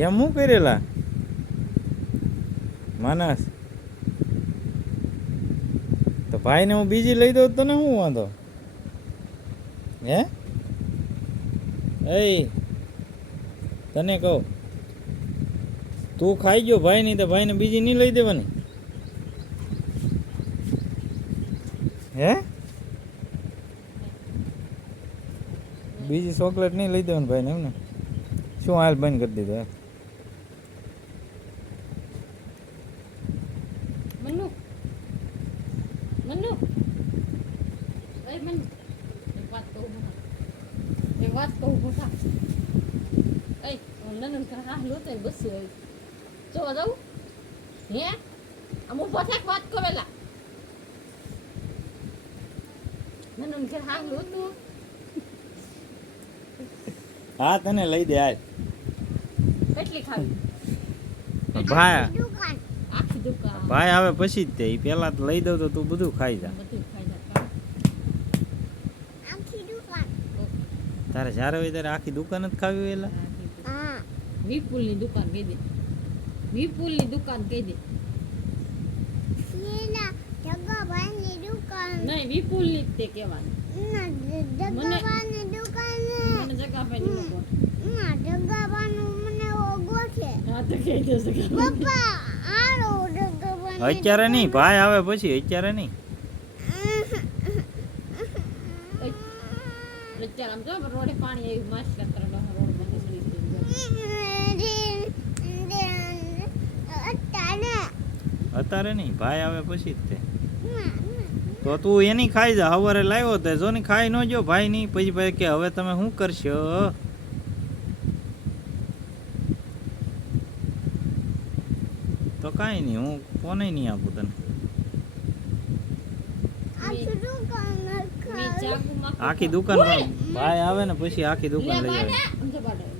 એમ હું કરેલા માનસ તો ભાઈને હું બીજી લઈ દઉં તને શું વાંધો હે એ તને કહું તું ખાઈ ગયો ભાઈ નહીં તો ભાઈને બીજી નહીં લઈ દેવાની હે બીજી ચોકલેટ નહીં લઈ દેવાની ભાઈને એમ ને શું હાલ બંધ કરી દીધો મન્નુ મન્નુ એ મન્નુ એક વાત કહું મોટા એ નનન હા લોતે બસ જોવા જાઉં હે આમ ઉભો થાક વાત કરેલા નનન કે હા લોતું હા તને લઈ દે હાલ કેટલી ખાવી ભાઈ આખી દુકાન ભાઈ આવે પછી જ તે ઈ પેલા તો લઈ દઉં તો તું બધું ખાઈ જા બધું ખાઈ જા આખી દુકાન તારે જ્યારે હોય ત્યારે આખી દુકાન જ ખાવી હોય એલા હા વિપુલની દુકાન કહી દે વિપુલની દુકાન કહી દે સીના જગાભાઈની દુકાન નહીં વિપુલની જ તે કહેવાનું જગાભાઈની દુકાન મને જગાભાઈની નો ના જગાભાઈનું મને ઓગો છે હા તો કહી દે જગાભાઈ પપ્પા આરો જગાભાઈ અત્યારે નહીં ભાઈ આવે પછી અત્યારે નહીં અત્યારે આમ જો રોડે પાણી આવ્યું માછલા કરવા રોડ બંધ કરી અત્યારે નહીં ભાઈ આવે પછી જ તે તો તું એની ખાઈ જા સવારે લાવ્યો તો જો ની ખાઈ ન જો ભાઈ નહીં પછી ભાઈ કે હવે તમે શું કરશો તો કાંઈ નહીં હું ફોને નહીં આપું તને આખી દુકાન ભાઈ આવે ને પછી આખી દુકાન લઈ આવે